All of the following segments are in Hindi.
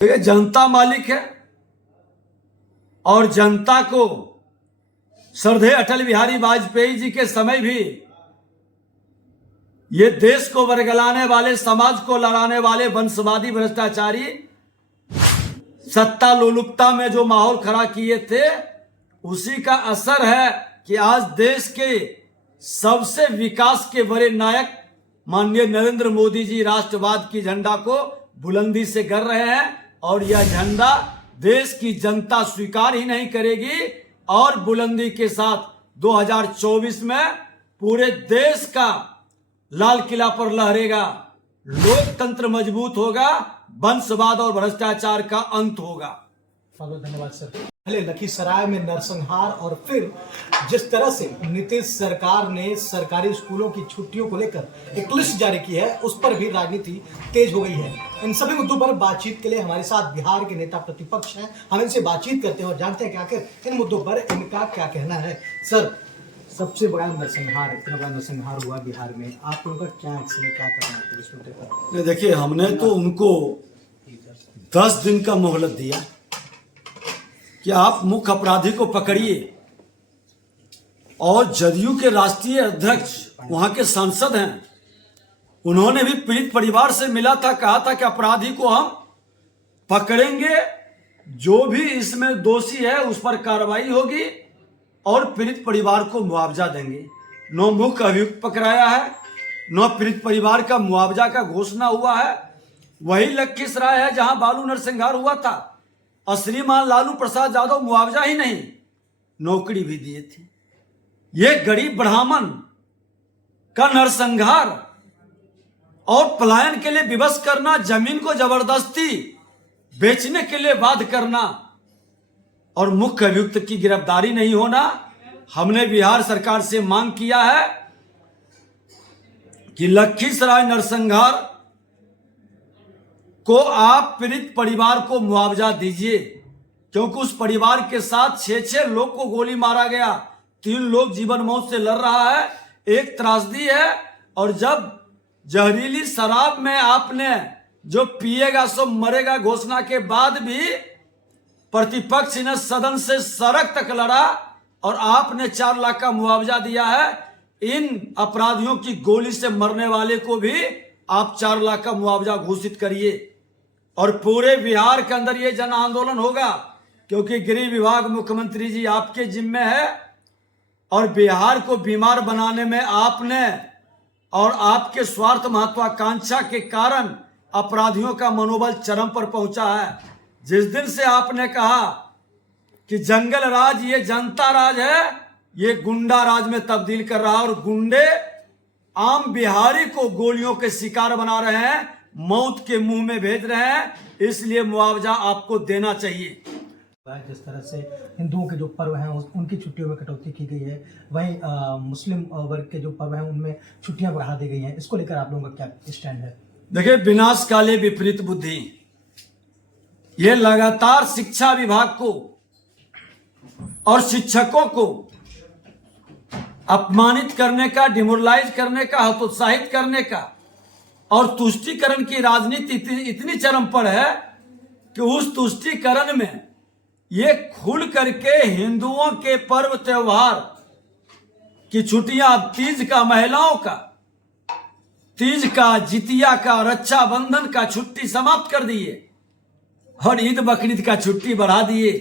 देखिए, जनता मालिक है और जनता को श्रद्धेय अटल बिहारी वाजपेयी जी के समय भी ये देश को वर्गलाने वाले, समाज को लड़ाने वाले वंशवादी भ्रष्टाचारी सत्ता लोलुपता में जो माहौल खड़ा किए थे, उसी का असर है कि आज देश के सबसे विकास के बड़े नायक माननीय नरेंद्र मोदी जी राष्ट्रवाद की झंडा को बुलंदी से कर रहे हैं और यह झंडा देश की जनता स्वीकार ही नहीं करेगी और बुलंदी के साथ 2024 में पूरे देश का लाल किला पर लहरेगा। लोकतंत्र मजबूत होगा, वंशवाद और भ्रष्टाचार का अंत होगा। बहुत बहुत धन्यवाद सर। पहले लखीसराय में नरसंहार और फिर जिस तरह से नीतीश सरकार ने सरकारी स्कूलों की छुट्टियों को लेकर एक लिस्ट जारी की है, उस पर भी राजनीति तेज हो गई है। इन सभी मुद्दों पर बातचीत के लिए हमारे साथ बिहार के नेता प्रतिपक्ष हैं। हम इनसे बातचीत करते हैं और जानते हैं कि आखिर इन मुद्दों पर इनका क्या कहना है। सर, सबसे बड़ा नरसंहार, इतना बड़ा नरसंहार हुआ बिहार में, आप लोगों का क्या एक्शन है, क्या करना है पुलिस मुद्दे पर? देखिए, हमने तो उनको 10 दिन का मोहलत दिया कि आप मुख्य अपराधी को पकड़िए, और जदयू के राष्ट्रीय अध्यक्ष वहां के सांसद हैं, उन्होंने भी पीड़ित परिवार से मिला था, कहा था कि अपराधी को हम पकड़ेंगे, जो भी इसमें दोषी है उस पर कार्रवाई होगी और पीड़ित परिवार को मुआवजा देंगे। 9 मुख्य अभियुक्त पकड़ाया है, 9 पीड़ित परिवार का मुआवजा का घोषणा हुआ है। वही लखीसराय है जहां बालू नरसंहार हुआ था और श्रीमान लालू प्रसाद यादव मुआवजा ही नहीं, नौकरी भी दिए थे। ये गरीब ब्राह्मण का नरसंहार और पलायन के लिए विवश करना, जमीन को जबरदस्ती बेचने के लिए बाध्य करना और मुख्य अभियुक्त की गिरफ्तारी नहीं होना, हमने बिहार सरकार से मांग किया है कि लखीसराय नरसंहार को आप पीड़ित परिवार को मुआवजा दीजिए, क्योंकि उस परिवार के साथ 6 लोग को गोली मारा गया, 3 लोग जीवन मौत से लड़ रहा है, एक त्रासदी है। और जब जहरीली शराब में आपने जो पिएगा सो मरेगा घोषणा के बाद भी प्रतिपक्ष ने सदन से सड़क तक लड़ा और आपने 4 लाख का मुआवजा दिया है। इन अपराधियों की गोली से मरने वाले को भी आप 4 लाख का मुआवजा घोषित करिए और पूरे बिहार के अंदर ये जन आंदोलन होगा, क्योंकि गृह विभाग मुख्यमंत्री जी आपके जिम्मे है और बिहार को बीमार बनाने में आपने और आपके स्वार्थ महत्वाकांक्षा के कारण अपराधियों का मनोबल चरम पर पहुंचा है। जिस दिन से आपने कहा कि जंगल राज ये जनता राज है, ये गुंडा राज में तब्दील कर रहा है और गुंडे आम बिहारी को गोलियों के शिकार बना रहे हैं, मौत के मुंह में भेज रहे हैं, इसलिए मुआवजा आपको देना चाहिए। जिस तरह से हिंदुओं के जो पर्व हैं उनकी छुट्टियों में कटौती की गई है, वहीं मुस्लिम वर्ग के जो पर्व हैं उनमें छुट्टियां बढ़ा दी गई हैं, इसको लेकर आप लोगों का क्या स्टैंड है? देखिए, विनाश काले विपरीत बुद्धि, ये लगातार शिक्षा विभाग को और शिक्षकों को अपमानित करने का, डिमोरलाइज करने का, हतोत्साहित करने का और तुष्टीकरण की राजनीति इतनी चरम पर है कि उस तुष्टीकरण में ये खुल करके हिंदुओं के पर्व त्योहार की छुट्टियां, तीज का महिलाओं का, तीज का, जितिया का, रक्षाबंधन का छुट्टी समाप्त कर दिए और ईद बकरीद का छुट्टी बढ़ा दिए।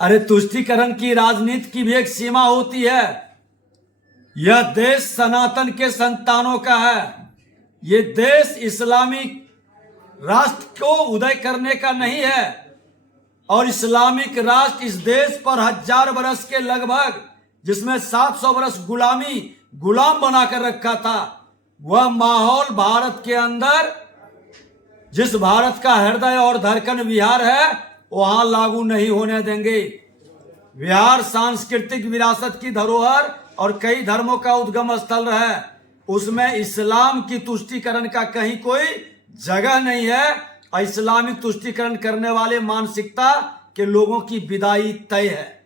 अरे, तुष्टीकरण की राजनीति की भी एक सीमा होती है। यह देश सनातन के संतानों का है, ये देश इस्लामिक राष्ट्र को उदय करने का नहीं है और इस्लामिक राष्ट्र इस देश पर 1000 वर्ष के लगभग, जिसमें 700 वर्ष गुलाम बनाकर रखा था, वह माहौल भारत के अंदर, जिस भारत का हृदय और धड़कन बिहार है, वहां लागू नहीं होने देंगे। बिहार सांस्कृतिक विरासत की धरोहर और कई धर्मों का उद्गम स्थल है, उसमें इस्लाम की तुष्टीकरण का कहीं कोई जगह नहीं है। इस्लामिक तुष्टीकरण करने वाले मानसिकता के लोगों की विदाई तय है।